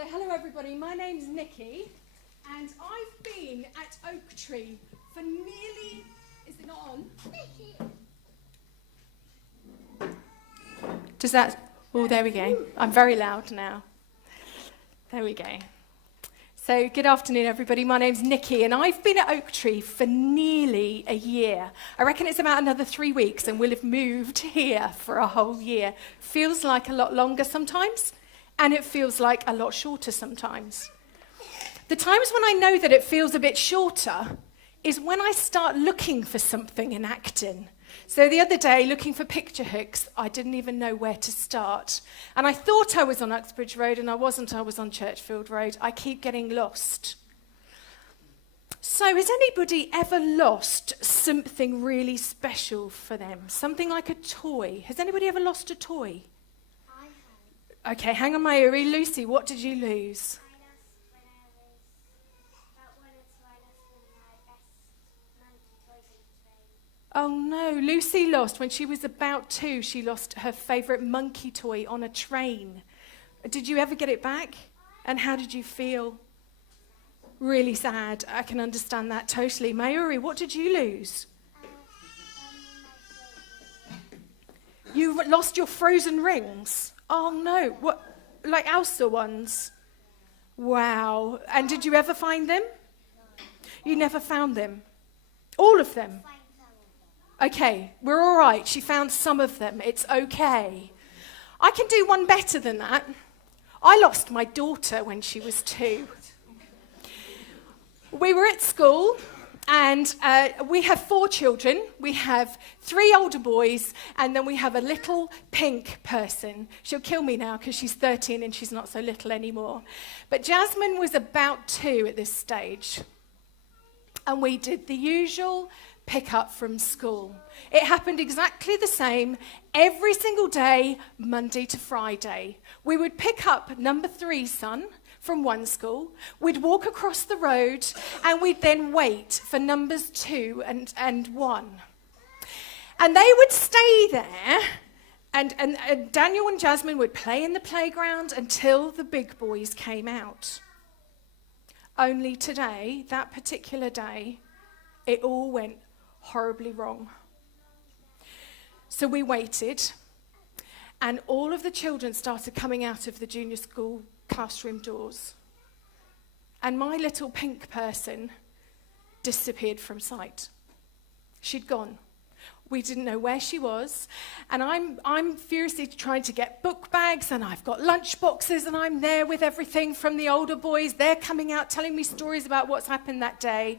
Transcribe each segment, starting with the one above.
So hello everybody, my name's Nicky and I've been at Oak Tree for nearly, is it not on? Does that, oh there we go, I'm very loud now. There we go. So good afternoon everybody, my name's Nicky and I've been at Oak Tree for nearly a year. I reckon it's about another 3 weeks and we'll have moved here for a whole year. Feels like a lot longer sometimes and it feels like a lot shorter sometimes. The times when I know that it feels a bit shorter is when I start looking for something in acting. So the other day, looking for picture hooks, I didn't even know where to start. And I thought I was on Uxbridge Road, and I wasn't. I was on Churchfield Road. I keep getting lost. So has anybody ever lost something really special for them? Something like a toy? Has anybody ever lost a toy? I have. Okay, hang on my ear. Lucy, what did you lose? Oh no, Lucy lost, when she was about 2, she lost her favourite monkey toy on a train. Did you ever get it back? And how did you feel? Really sad. I can understand that totally. Mayuri, what did you lose? You lost your frozen rings? Oh no, what, like Elsa ones? Wow. And did you ever find them? You never found them? All of them? Okay, we're all right. She found some of them. It's okay. I can do one better than that. I lost my daughter when she was 2. We were at school, and we have 4 children. We have 3 older boys, and then we have a little pink person. She'll kill me now because she's 13 and she's not so little anymore. But Jasmine was about 2 at this stage. And we did the usual pick up from school. It happened exactly the same every single day, Monday to Friday. We would pick up number 3's son from one school, we'd walk across the road, and we'd then wait for numbers 2 and 1. And they would stay there, and Daniel and Jasmine would play in the playground until the big boys came out. Only today, that particular day, it all went horribly wrong. So we waited, and all of the children started coming out of the junior school classroom doors. And my little pink person disappeared from sight. She'd gone. We didn't know where she was, and I'm furiously trying to get book bags, and I've got lunch boxes, and I'm there with everything from the older boys. They're coming out telling me stories about what's happened that day.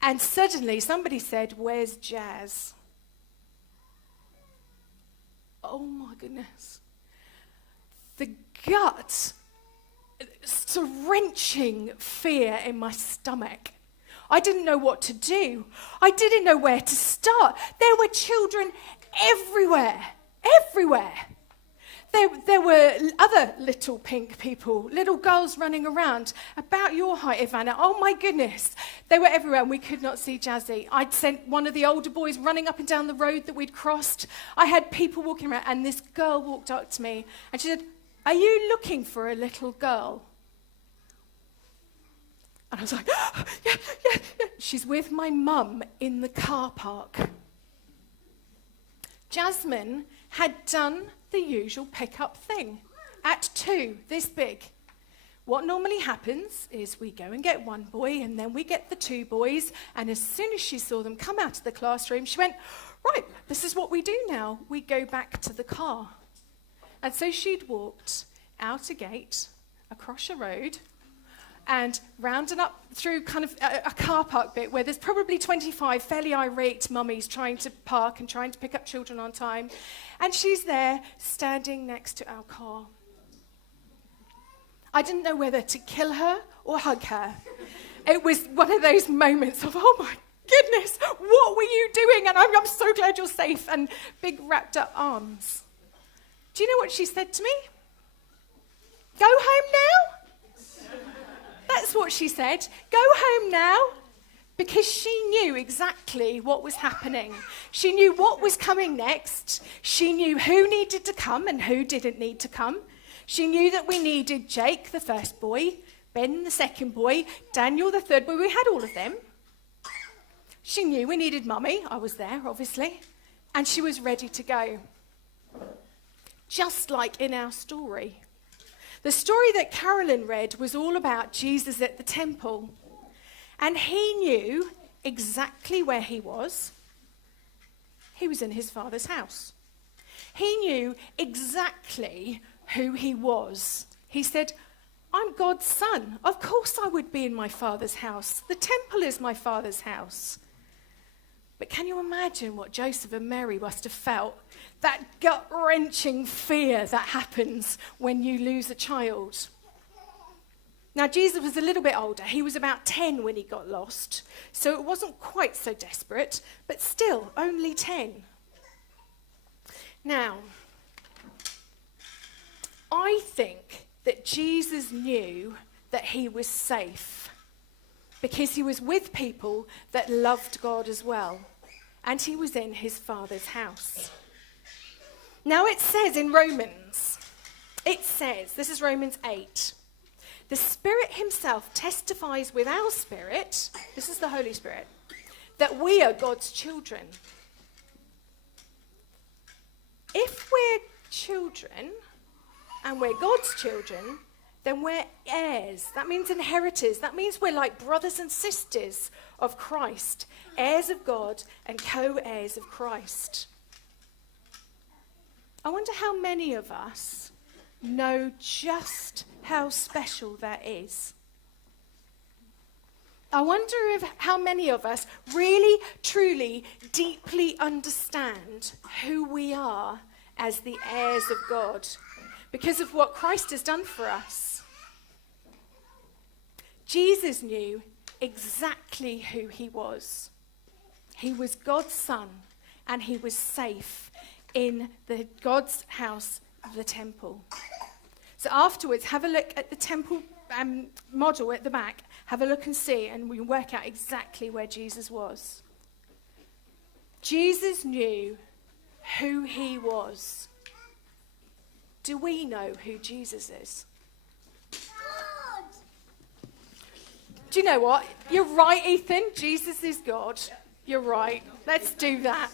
And suddenly somebody said, "Where's Jazz?" Oh my goodness. The gut, wrenching fear in my stomach. I didn't know what to do. I didn't know where to start. There were children everywhere. There were other little pink people, little girls running around, about your height, Ivana. Oh my goodness. They were everywhere and we could not see Jazzy. I'd sent one of the older boys running up and down the road that we'd crossed. I had people walking around and this girl walked up to me and she said, "Are you looking for a little girl?" And I was like, "Oh, yeah. She's with my mum in the car park." Jasmine had done the usual pick-up thing at 2, this big. What normally happens is we go and get one boy and then we get the 2 boys, and as soon as she saw them come out of the classroom, she went, "Right, this is what we do now. We go back to the car." And so she'd walked out a gate, across a road, and round and up through kind of a car park bit where there's probably 25 fairly irate mummies trying to park and trying to pick up children on time. And she's there standing next to our car. I didn't know whether to kill her or hug her. It was one of those moments of, oh my goodness, what were you doing? And I'm so glad you're safe, and big wrapped up arms. Do you know what she said to me? "Go home now?" That's what she said. "Go home now," because she knew exactly what was happening. She knew what was coming next. She knew who needed to come and who didn't need to come. She knew that we needed Jake, the first boy, Ben, the second boy, Daniel, the third boy. We had all of them. She knew we needed Mummy. I was there, obviously. And she was ready to go. Just like in our story. The story that Carolyn read was all about Jesus at the temple. And he knew exactly where he was. He was in his Father's house. He knew exactly who he was. He said, I'm God's son. Of course I would be in my Father's house. The temple is my Father's house. But can you imagine what Joseph and Mary must have felt? That gut-wrenching fear that happens when you lose a child. Now, Jesus was a little bit older. He was about 10 when he got lost. So it wasn't quite so desperate, but still, only 10. Now, I think that Jesus knew that he was safe because he was with people that loved God as well. And he was in his Father's house. Now it says in Romans, this is Romans 8, the Spirit himself testifies with our spirit, this is the Holy Spirit, that we are God's children. If we're children, and we're God's children, then we're heirs. That means inheritors. That means we're like brothers and sisters of Christ, heirs of God and co-heirs of Christ. I wonder how many of us know just how special that is. I wonder how many of us really, truly, deeply understand who we are as the heirs of God because of what Christ has done for us. Jesus knew exactly who he was. He was God's son, and he was safe in God's house, the temple. So afterwards, have a look at the temple model at the back. Have a look and see, and we can work out exactly where Jesus was. Jesus knew who he was. Do we know who Jesus is? Do you know what? You're right, Ethan. Jesus is God. You're right. Let's do that.